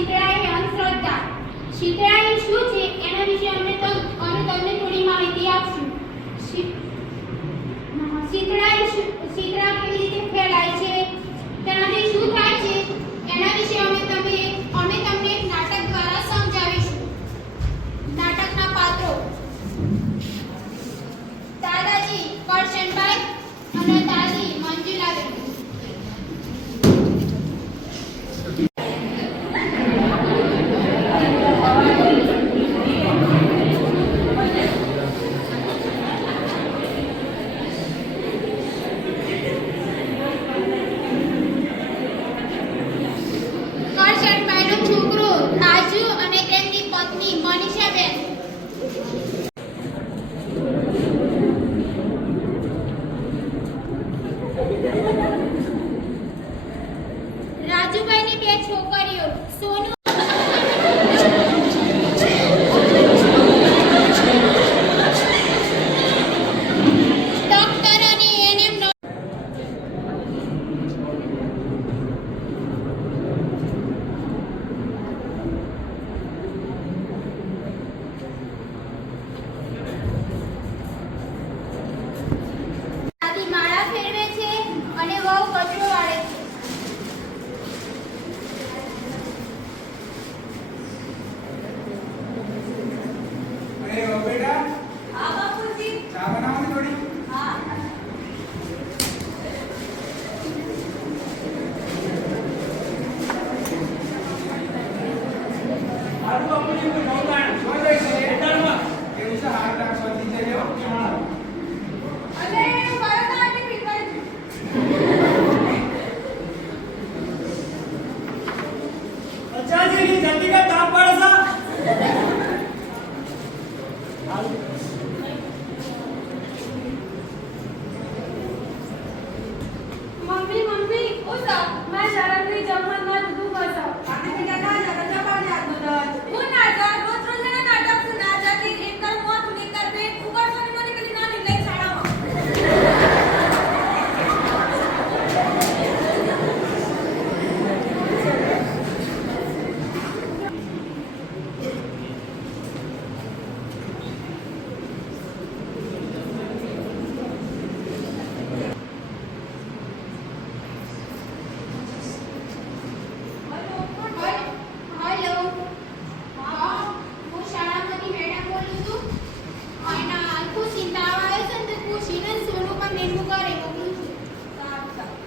શીતળાઈ અંધશ્રદ્ધા. શીતળાઈ શું છે એના વિશે અમે તમને થોડી માહિતી આપશું. શીતળા કેવી રીતે ફેલાય છે, તેનાથી શું થાય છે એના વિશે અમે તમને એક નાટક દ્વારા સમજાવીશું. નાટકના પાત્રો દાદાજી કરશનભાઈ અને દાદી મંજુલાબેન. કરશનભાઈનો છોકરો રાજુ અને તેમની પત્ની મનીષાબેન. રાજુભાઈની બે છોકરીઓ સોનુ ડોક્ટર અને એનએમ. દાદી માળા ફેરવે છે અને વહુ કચરો વાળે છે. अरे ओ बेटा, हाँ बापूजी। चाय बनाओ थोड़ी। हाँ। आलू बापूजी को नौकान छोड़ दे से डरमा के उसे हाथ तक सोची चले हो क्या? अरे भरतनाट्यम पिटाई। अच्छा जी की जल्दी का काम पड़ा सा मम्मी मम्मी उसा मैं शरण में जमन ना दूध बसा आने के ना जाता जब आ जा दूध वो ना जा रोज रोज ना नाटक सुना जाती एक कर मौत नहीं कर बे ऊपर से मने के ना नहीं लाइक छाड़ा હેલો. હા, હું શાળામાંથી મેડમ બોલું છું. અને ખુશી તાવ આવે છે ને તો ખુશીને સોનું પર નેમું કરે મોકલું છું. સારું સારું.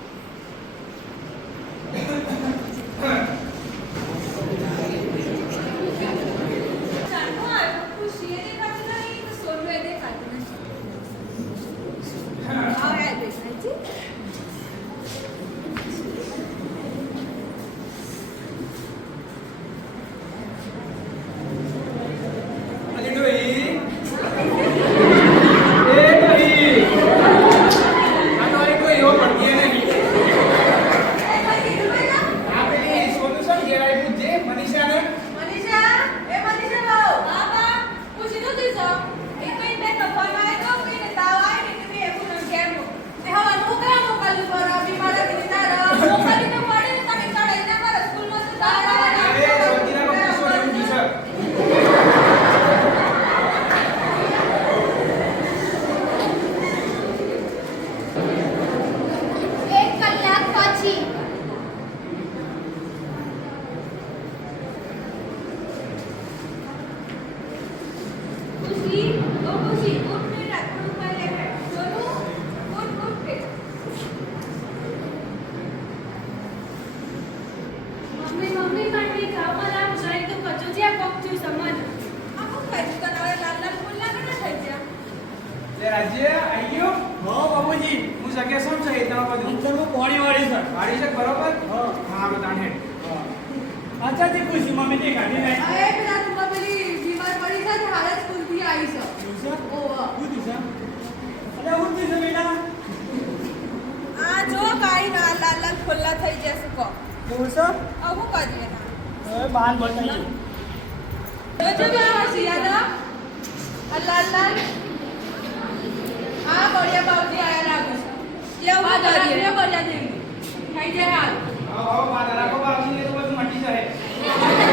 जानो आ खुशी ये देखा नहीं तो सोनू ये देखा नहीं हां यार देखा जी अरे डोई ए डोई हमारे कोई हो पड़ती है नहीं आप ये सोल्यूशन ये राइट मुझे मनीषा ने मनीषा ए मनीषा बाबू बाबा खुशी तो दी जा एक कहीं मैं तो फोन आए तो कहीं ने ताव आए ने कि मैं एवं केम नो ते हवा नु करा मोकल पर अभी मारा की तारा मोकल ने पड़े ने તમે કાઢે ના મારા સ્કૂલ માં તો તારા अरे रोजीना को पूछो नहीं सर એક કલાક પછી. खुशी ओ खुशी उठ बेटा थोड़ा ऊपर ले बैठ सोनू उठ बेटा मम्मी मम्मी पाटी खावा लाव જાય તો કચોજિયા પકજુ સમજ આપો ખાઈ તો નવે લાલ લાલ બોલના કના થઈ જા ले राज्य आई गयो हाँ बाबूजी હું જગ્યા સમજાય તમારા બધું अंदर वो पानी वाली सर ગાડી છે બરોબર हाँ હા બતાને अच्छा जी खुशी मम्मी ने गाड़ी में અરે પેલા તું પેલી બીમાર પડી છે તો હાલ સ્કૂલ થી આવી છે दूसरा ઓવા वो दूसरा अरे वो दूसरा बेटा આ જો કાઈ ના લાલ લાલ ખોલ્લા થઈ જશે કો दूसरा આવું કાઢીએ ના बांध बताइए જો જો આ સિયાદા લાલ લાલ આ બળિયા બાવજી આયા લાગુ છે લેવા દઈએ બળિયા દેવી થઈ જાય હાલ આવો આવો માતા રાખો બાપજી ને તો બધું મટી જાય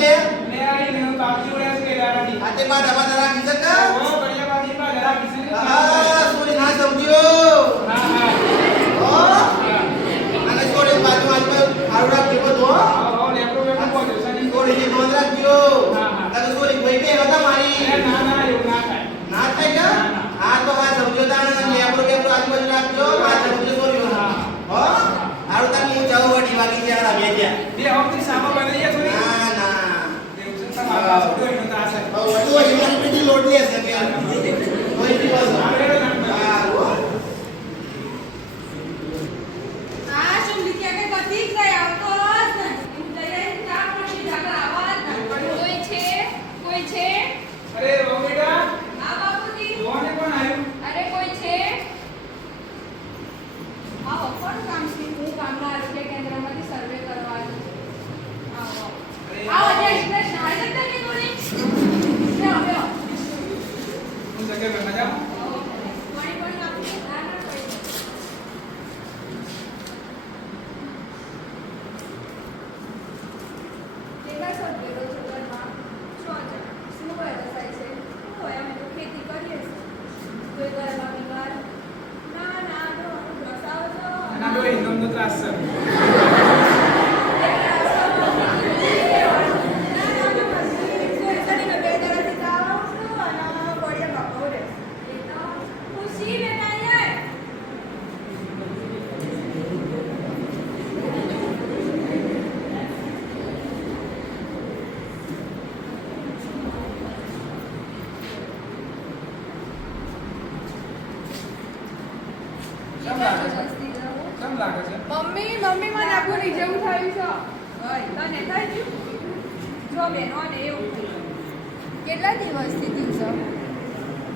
લે લે આઈ ને કાપી ઓળ્યા છે દાદાજી આ તે બા દબા દરા કિસક કા ઓ બઢિયા બાજી માં જરા કિસી હા સોરી ના સમજ્યો હા હા ઓ અને સોરી બાજુ આજ હારું રાખજો બધો ઓ લેપટોપ એ બોલ સની સોરી ની નોંધ રાખજો હા, હા. તારે સોરી કોઈ કે હતા મારી ના ના એવું ના થાય ના થાય કે ના, ના. હા તો આ સમજો તા લેબરો લેબરો આજુબાજુ રાખજો આ સમજો સોરી હા. હો હારું તાર હું જાઉં વડી વાગી ગયા આ બે ગયા બે હફતી સામા બની ગયા થોડી ના ના દેવ છે તમારા છોડો એનો તો આશે વડું હિમાન પેટી લોટ લે છે કે કોઈ દિવસ હા હો આ શું લીધ્યા કે બધી જ ગઈ આવતો જ નહીં જઈએ ચા પાણી જાગર આવા જ નહીં કોઈ છે કોઈ છે અરે ઓ બેટા આ બાપુજી જોને કોણ આવ્યું અરે કોઈ છે આવો કોણ કામ છે હું ગામના આરોગ્ય કેન્દ્રમાંથી સર્વે કરવા આવી છું આવો આવો જય શ્રી કૃષ્ણ હાલ તક નહીં બોલી બેહો બેહો હું જગ્યા પર મજા પાણી પાણી આપી ના ના કોઈ કેટલા છો બેરોજગારમાં 6 જણા શું હોય રસાય છે શું હોય અમે તો ખેતી કરીએ છીએ કોઈ ઘરમાં બીમાર ના ના તો રસાવ છો ના ડો ઇન્કમ નો ત્રાસ છે કેમ લાગે છે મમ્મી મમ્મી મને આખું જેવું થયું છે હોય તને થઈ ગયું જો બેનો ને એવું થયું કેટલા દિવસથી થયું છે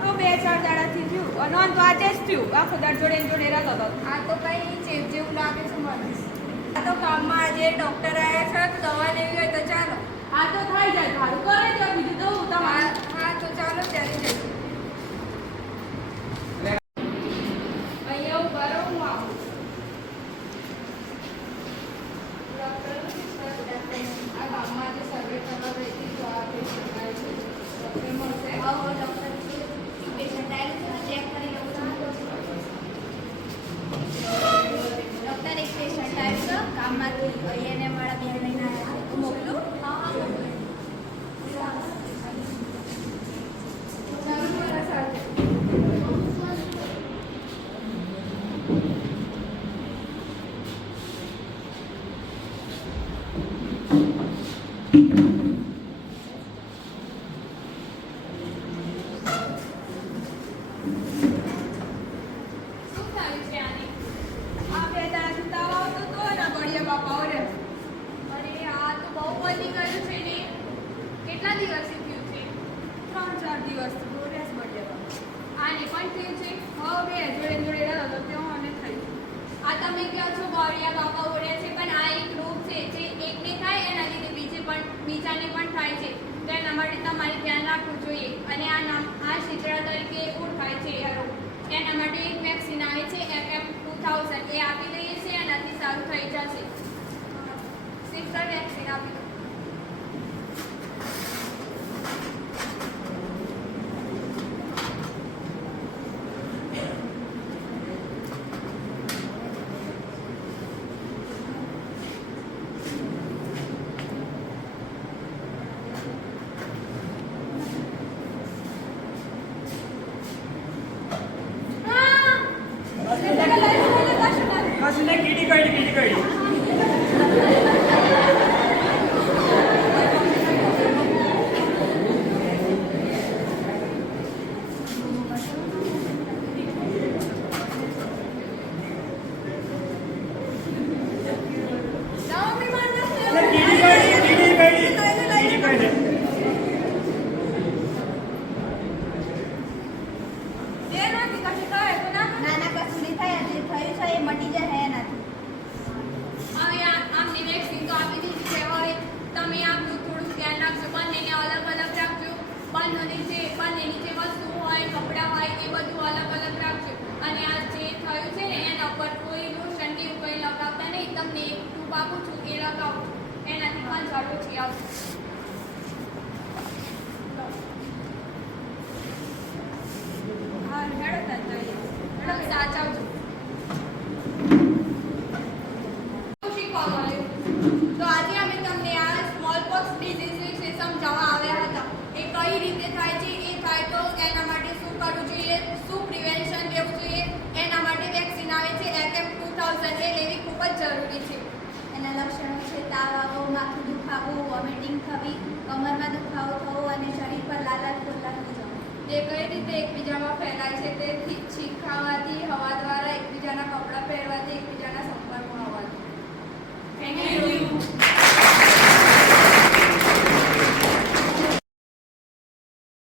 તો 2-4 દાડાથી થયું અને તો આજે જ થયું આખો દાડ જોડે ને જોડે રહેતો હતો આ તો કઈ ચેપ જેવું લાગે છે મને આ તો કામમાં આજે ડોક્ટર આવ્યા છે તો દવા લેવી હોય તો ચાલો આ તો થઈ જાય સારું કરે તો બીજું દઉં તમારે હા તો ચાલો ત્યારે જઈશું અહીંયા ઉભા રહો હું આવું આ ગામમાં જે સર્વે કરવા ગઈ હતી તો આ પેશન્ટ આવ્યું છે ડૉક્ટર મળશે આવો ડૉક્ટર પેશન્ટ આવ્યું છે ચેક કરી લઉં ડોક્ટર એક પેશન્ટ આવ્યું છે ગામમાંથી અહીંયાને મારા બેન લઈને આવ્યા છે. મોકલું હા હા મોકલો. ચાલો મારા સાથે શું થયું છે આને આ બે દાડાથી તાવ આવતો હતો અને બળિયા બાપા ઓરે અરે આ તો બહુ વધી ગયું છે ને કેટલા દિવસથી થયું છે 3-4 દિવસથી બોલ્યા છે બળિયા બાપા આને પણ થયું છે હવે જોડે જોડે રહ્યો તો તેઓ મને થઈ આ તમે કહો છો ગોળિયા બાપા ઓળ્યા છે પણ આ એક રોગ છે જે એકને થાય એના લીધે બીજાને પણ થાય છે તો એના માટે તમારે ધ્યાન રાખવું જોઈએ અને આ શીતળા તરીકે ઓળખાય છે આ રોગ એના માટે એક વેક્સિન આવે છે FM2000 એ આપી દઈએ છીએ એનાથી સારું થઈ જશે સિસ્ટર વેક્સિન આપી દો કસને કીડી કાઢી નાના કશું નહીં થાય જે થયું છે એ મટી જાય એનાથી. હવે આમને વેક્સિન તો આપી દીધી છે હવે તમે આપનું થોડું ધ્યાન રાખજો બંનેને અલગ અલગ રાખજો બંનેની જે વસ્તુ હોય કપડાં હોય એ બધું અલગ અલગ રાખજો અને આ જે થયું છે ને એના પર કોઈ લોશન કે એવું કંઈ લગાવતા નહીં તમને એક ટ્યુબ આપું છું એ લગાવો એનાથી પણ ઝાડ ઓછી આવશે જ જરૂરી છે. એના લક્ષણો છે તાવ આવવો, માથું દુખાવું, વોમિટિંગ થવી, કમરમાં દુખાવો થવો અને શરીર પર લાલ લાલ ફોલ્લા થઈ જવા. તે કઈ રીતે એકબીજામાં ફેલાય છે તે